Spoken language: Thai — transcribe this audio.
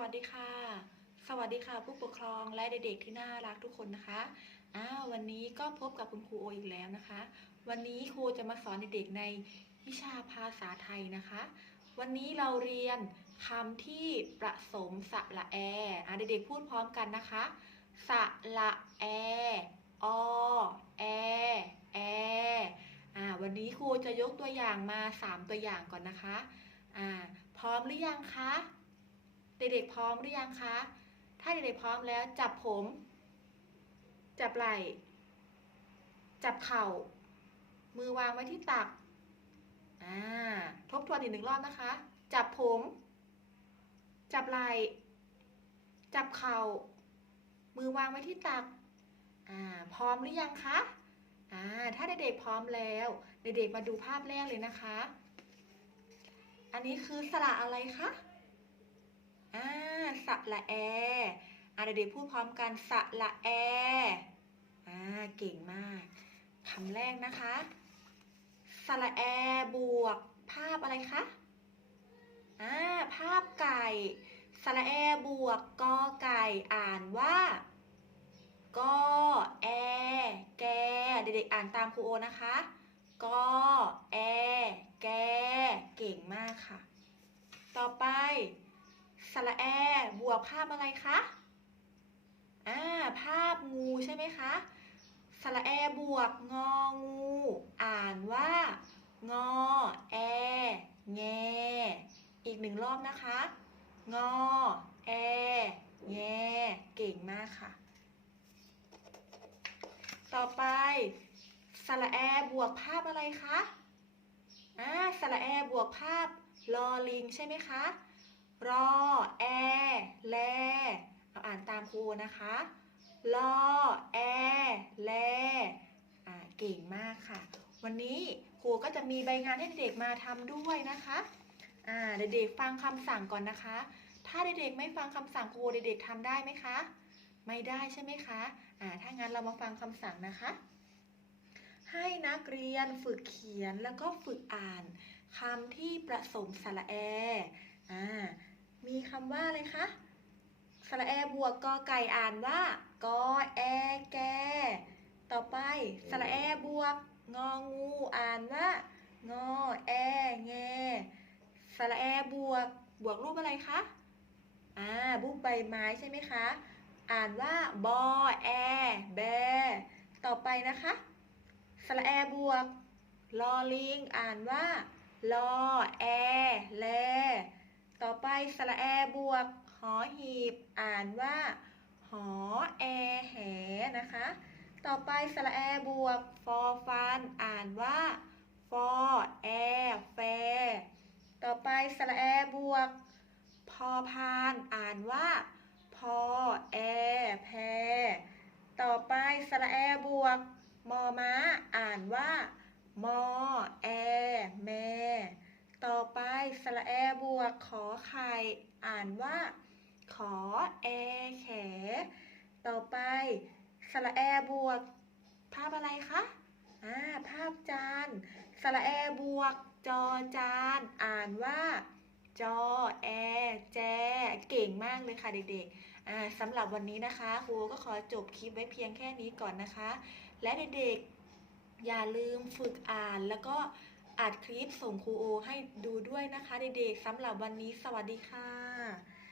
วัสดีค่ะ สวัสดีค่ะ ผู้ปกครองและเด็กๆที่น่ารักทุกคนนะคะอ้าววันนี้ก็พบกับคุณครูโออีกแล้วนะคะ วันนี้ครูจะมาสอนเด็กๆในวิชาภาษาไทยนะคะ วันนี้เราเรียนคำที่ประสมสระแออะเด็กๆพูดพร้อมกันนะคะสระแออแอแออ่าวันนี้ครูจะยกตัวอย่างมา 3 ตัวอย่างก่อนนะคะอ่าพร้อมหรือยังคะ เด็กๆพร้อมหรือยังคะ ถ้าเด็กๆพร้อมแล้วจับผม จับไหล่ จับเข่า มือวางไว้ที่ตัก อ่า ทบทวนอีกหนึ่งรอบนะคะ จับผม จับไหล่ จับเข่า มือวางไว้ที่ตัก อ่า พร้อมหรือยังคะ อ่า ถ้าเด็กๆพร้อมแล้ว เด็กๆมาดูภาพแรกเลยนะคะ อันนี้คือสระอะไรคะ สระแออ่าเด็กๆพูดพร้อมกันสระแออ่าเก่งมากคำแรกนะคะสระแอบวก ภาพอะไรคะอ่าภาพไก่สระแอบวกกอไก่อ่านว่ากอแอ แก เด็กๆอ่านตามครูโอนะคะกอแอ แก เก่งมากค่ะ ต่อไป สระแอบวกภาพอะไรคะอ่าภาพงูใช่ไหมคะสระแอบวกงองู อ่านว่า งอ แอ แง อีกหนึ่งรอบนะคะ งอ แอ แง เก่งมากค่ะ ต่อไปสระแอบวกภาพอะไรคะอ่าสระแอบวกภาพลอลิงใช่ไหมคะ รอ แอ แลเอาอ่านตามครูนะคะรอแอ แล อ่า เก่งมากค่ะ วันนี้ครูก็จะมีใบงานให้เด็กมาทำด้วยนะคะ อ่า เด็กๆฟังคำสั่งก่อนนะคะ ถ้าเด็กๆไม่ฟังคำสั่งครูเด็กๆทำได้ไหมคะ ไม่ได้ใช่ไหมคะ อ่า ถ้างั้นเรามาฟังคำสั่งนะคะให้นักเรียนฝึกเขียนแล้วก็ฝึกอ่านคำที่ประสมสระแอ อ่า มีคำว่าอะไรคะสระแอบวกกอไก่อ่านว่ากอแอแก ต่อไปสระแอบวก งองูอ่านว่างอแอแงสระแอบวก บวกรูปอะไรคะอ่ารูปใบไม้ใช่ไหมคะ อ่านว่าบอแอแบ ต่อไปนะคะสระแอบวกลอลิงอ่านว่าลอแอแล ต่อไปสระแอบวก หอหีบ อ่านว่า หอแอแหนะคะ ต่อไปสระแอบวก ฟอฟัน อ่านว่า ฟอแอแฟ ต่อไปสระแอบวก พอพาน อ่านว่า พอแอแพ ต่อไปสระแอบวก มอม้า อ่านว่า มอแอแม่ ต่อไปสระแอบ วกขอไข่อ่านว่า ขอแอแข ต่อไปสระแอบวก ภาพอะไรคะอ่าภาพจานสระแอบวก จอจาน อ่านว่า จอแอแจ เก่งมากเลยค่ะเด็กๆอ่าสำหรับวันนี้นะคะครูก็ขอจบคลิปไว้เพียงแค่นี้ก่อนนะคะ และเด็กๆอย่าลืมฝึกอ่านแล้วก็ อัดคลิปส่งครูโอให้ดูด้วยนะคะเด็กๆสำหรับวันนี้สวัสดีค่ะ